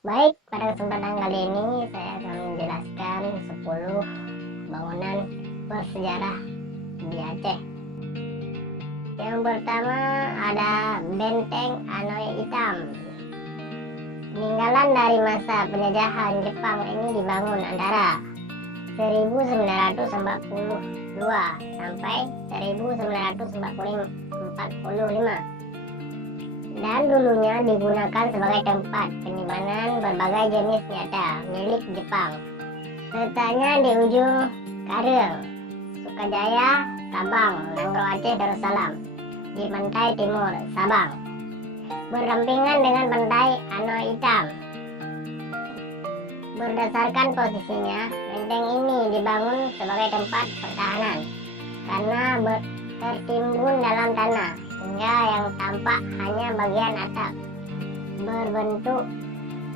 Baik, pada kesempatan kali ini saya akan menjelaskan 10 bangunan bersejarah di Aceh. Yang pertama ada Benteng Anoy Hitam. Peninggalan dari masa penjajahan Jepang ini dibangun antara 1942 sampai 1945. Dan dulunya digunakan sebagai tempat penyimpanan berbagai jenis senjata milik Jepang. Letaknya di ujung Karil, Sukajaya, Sabang, Nanggro Aceh Darussalam, di pantai timur Sabang, berdampingan dengan pantai Anoy Hitam. Berdasarkan posisinya, benteng ini dibangun sebagai tempat pertahanan karena tertimbun dalam tanah hingga yang tampak hanya bagian atap berbentuk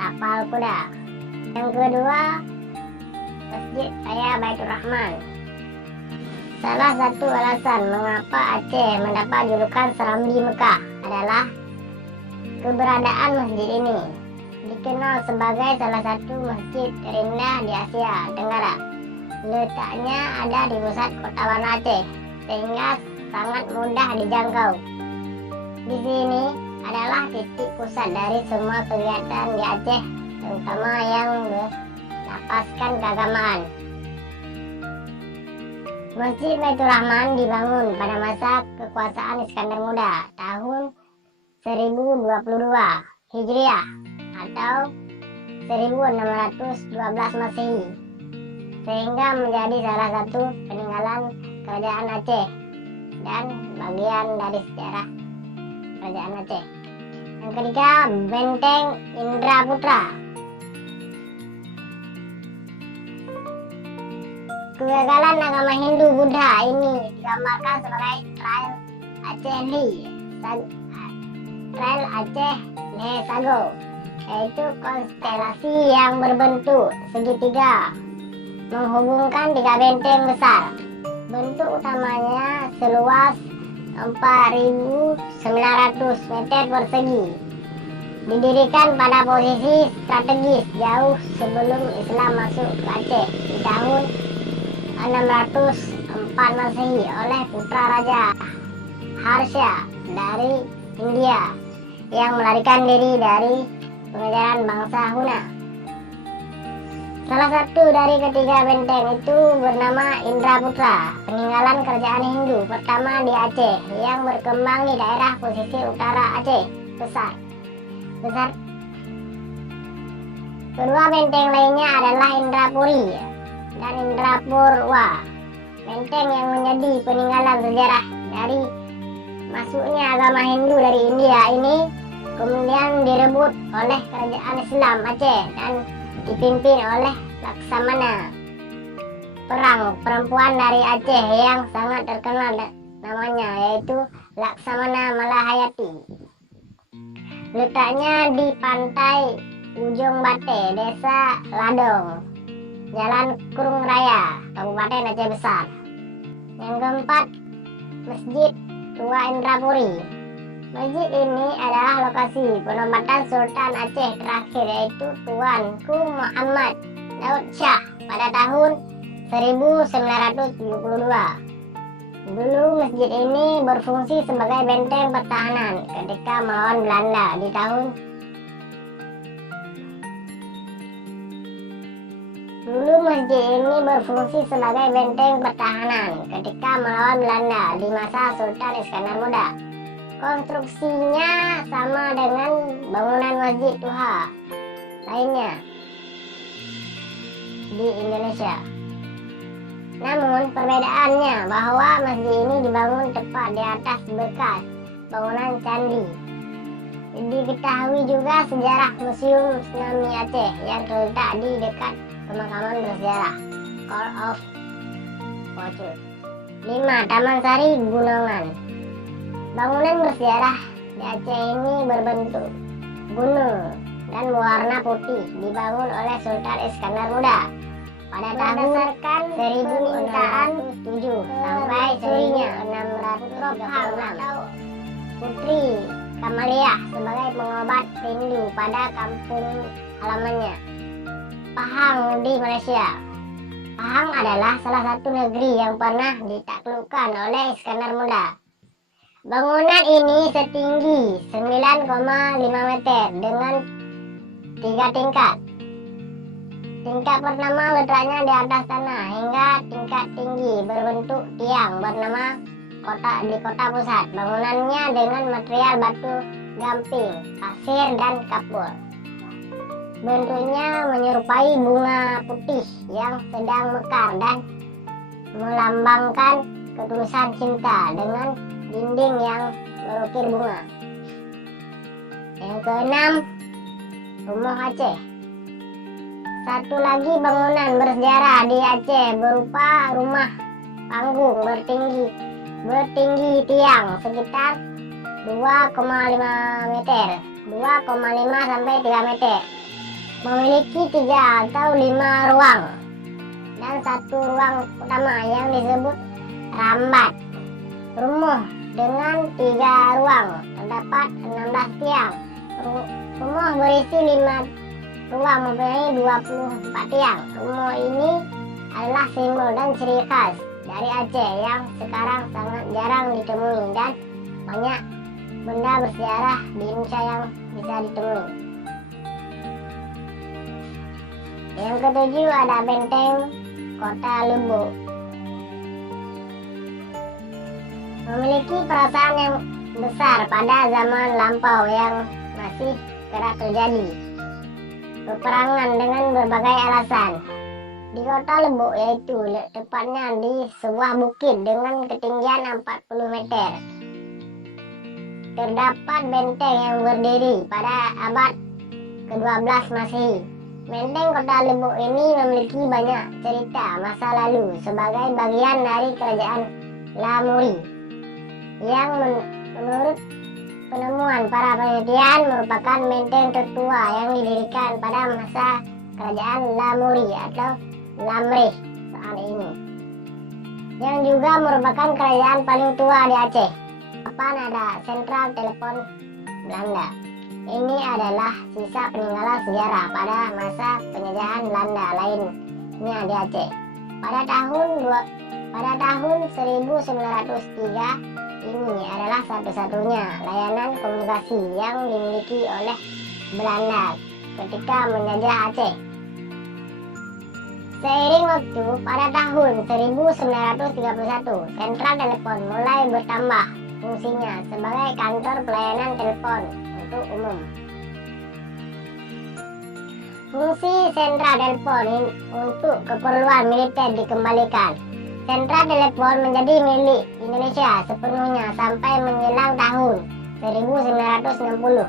tapal kuda. Yang kedua, Masjid Raya Baitur Rahman. Salah satu alasan mengapa Aceh mendapat julukan Serambi Mekah adalah keberadaan masjid ini. Dikenal sebagai salah satu masjid terindah di Asia Tenggara. Letaknya ada di pusat kota Banda Aceh sehingga sangat mudah dijangkau. Di sini adalah titik pusat dari semua kegiatan di Aceh, terutama yang berlapaskan keagamaan. Masjid Baitur Rahman dibangun pada masa kekuasaan Iskandar Muda tahun 1022 Hijriah atau 1612 Masehi, sehingga menjadi salah satu peninggalan kerajaan Aceh dan bagian dari sejarah kerajaan Aceh. Yang ketiga, Benteng Indraputra. Kegagalan agama Hindu Buddha ini digambarkan sebagai Trail Aceh Le Sago, yaitu konstelasi yang berbentuk segitiga menghubungkan 3 benteng besar. Bentuk utamanya seluas 4.900 meter persegi, didirikan pada posisi strategis jauh sebelum Islam masuk ke Aceh di tahun 604 Masehi oleh putra Raja Harsha dari India yang melarikan diri dari pengejaran bangsa Huna. Salah satu dari ketiga benteng itu bernama Indraputra, peninggalan kerajaan Hindu pertama di Aceh yang berkembang di daerah posisi utara Aceh besar. Kedua benteng lainnya adalah Indrapuri dan Indrapurwa, benteng yang menjadi peninggalan sejarah dari masuknya agama Hindu dari India ini kemudian direbut oleh kerajaan Islam Aceh dan dipimpin oleh Laksamana, perang perempuan dari Aceh yang sangat terkenal namanya, yaitu Laksamana Malahayati. Letaknya di pantai Ujung Bate, Desa Ladong, Jalan Kurung Raya, Kabupaten Aceh Besar. Yang keempat, Masjid Tua Indrapuri. Masjid ini adalah lokasi penobatan Sultan Aceh terakhir, yaitu Tuanku Muhammad Daud Shah pada tahun 1972. Dulu masjid ini berfungsi sebagai benteng pertahanan ketika melawan Belanda di tahun di masa Sultan Iskandar Muda. Konstruksinya sama dengan bangunan masjid Tuha lainnya di Indonesia. Namun perbedaannya bahwa masjid ini dibangun tepat di atas bekas bangunan candi. Diketahui juga sejarah Museum Tsunami Aceh yang terletak di dekat pemakaman bersejarah Call of Fortune. 5. Taman Sari Gunungan. Bangunan bersejarah di Aceh ini berbentuk gunung dan berwarna putih, dibangun oleh Sultan Iskandar Muda pada tahun 1607 sampai 1636. Putri Kamaliah sebagai pengobat rindu pada kampung halamannya. Pahang di Malaysia. Pahang adalah salah satu negeri yang pernah ditaklukkan oleh Iskandar Muda. Bangunan ini setinggi 9,5 meter dengan 3 tingkat. Tingkat pertama letaknya di atas tanah hingga tingkat tinggi berbentuk tiang bernama di kota pusat. Bangunannya dengan material batu gamping, pasir, dan kapur. Bentuknya menyerupai bunga putih yang sedang mekar dan melambangkan ketulusan cinta dengan dinding yang berukir bunga. Yang keenam, Rumah Aceh. Satu lagi bangunan bersejarah di Aceh berupa rumah panggung bertinggi tiang sekitar 2,5 meter, 2,5 sampai 3 meter. Memiliki 3 atau 5 ruang dan 1 ruang utama yang disebut rambat. Rumah dengan 3 ruang terdapat 16 tiang. Rumah berisi 5 ruang mempunyai 24 tiang. Rumah ini adalah simbol dan ciri khas dari Aceh yang sekarang sangat jarang ditemui, dan banyak benda bersejarah di Indonesia yang bisa ditemui. Yang ketujuh ada Benteng Kota Lubuk. Memiliki perasaan yang besar pada zaman lampau yang masih kerap terjadi peperangan dengan berbagai alasan di Kota Lubuk, yaitu tepatnya di sebuah bukit dengan ketinggian 40 meter. Terdapat benteng yang berdiri pada abad ke-12 Masehi. Benteng Kota Lubuk ini memiliki banyak cerita masa lalu sebagai bagian dari kerajaan Lamuri yang menurut penemuan para penelitian merupakan benteng tertua yang didirikan pada masa kerajaan Lamuri atau Lamreh saat ini, yang juga merupakan kerajaan paling tua di Aceh. Depan ada sentral telepon Belanda. Ini adalah sisa peninggalan sejarah pada masa penjajahan Belanda lainnya di Aceh. Pada tahun 1903 ini adalah satu-satunya layanan komunikasi yang dimiliki oleh Belanda ketika menjajah Aceh. Seiring waktu, pada tahun 1931, sentral telepon mulai bertambah fungsinya sebagai kantor pelayanan telepon untuk umum. Fungsi sentral telepon untuk keperluan militer dikembalikan. Sentral telepon menjadi milik Indonesia sepenuhnya sampai menjelang tahun 1960.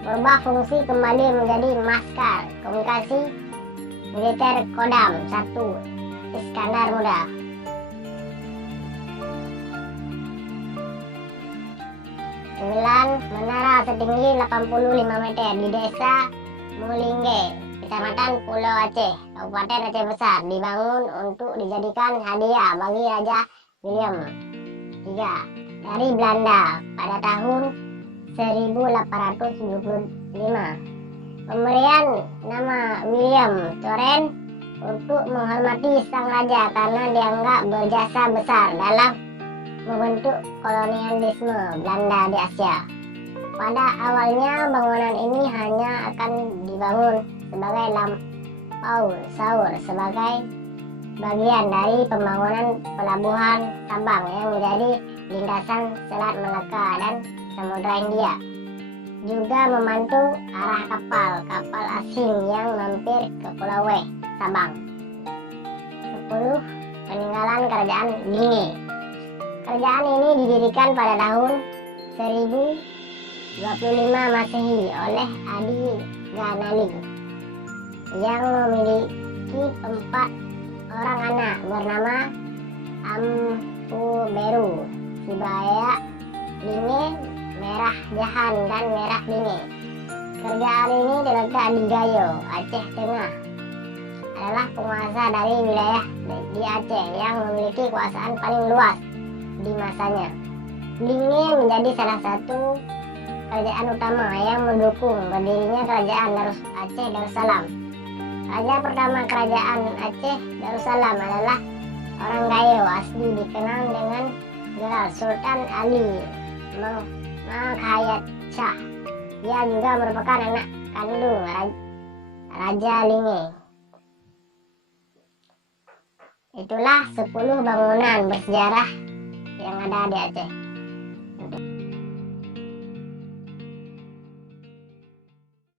Berubah fungsi kembali menjadi Maskar Komunikasi Militer Kodam 1 Iskandar Muda. Menara setinggi 85 meter di desa Mulingge, Kecamatan Pulau Aceh, Kabupaten Aceh Besar, dibangun untuk dijadikan hadiah bagi Raja William III dari Belanda pada tahun 1875. Pemberian nama William Toren untuk menghormati sang raja karena dianggap berjasa besar dalam membentuk kolonialisme Belanda di Asia. Pada awalnya bangunan ini hanya akan dibangun sebagai lampau saur sebagai bagian dari pembangunan pelabuhan Sabang yang menjadi lintasan Selat Melaka dan Samudra Hindia. Juga membantu arah kapal asing yang mampir ke Pulau W, Sabang. 10. Peninggalan Kerajaan Linge. Kerajaan ini didirikan pada tahun 1025 Masehi oleh Adi Ganali yang memiliki 4 orang anak bernama Ampu Beru, Sibaya, Linge, Merah Jahan, dan Merah Linge. Kerajaan ini terletak di Gayo, Aceh Tengah. Adalah penguasa dari wilayah di Aceh yang memiliki kekuasaan paling luas di masanya. Linge menjadi salah satu kerajaan utama yang mendukung berdirinya kerajaan Aceh Darussalam. Raja pertama kerajaan Aceh Darussalam adalah orang Gayo asli dikenal dengan gelar Sultan Ali Maghayat Shah. Dia juga merupakan anak kandung Raja Linge. Itulah 10 bangunan bersejarah yang ada di Aceh.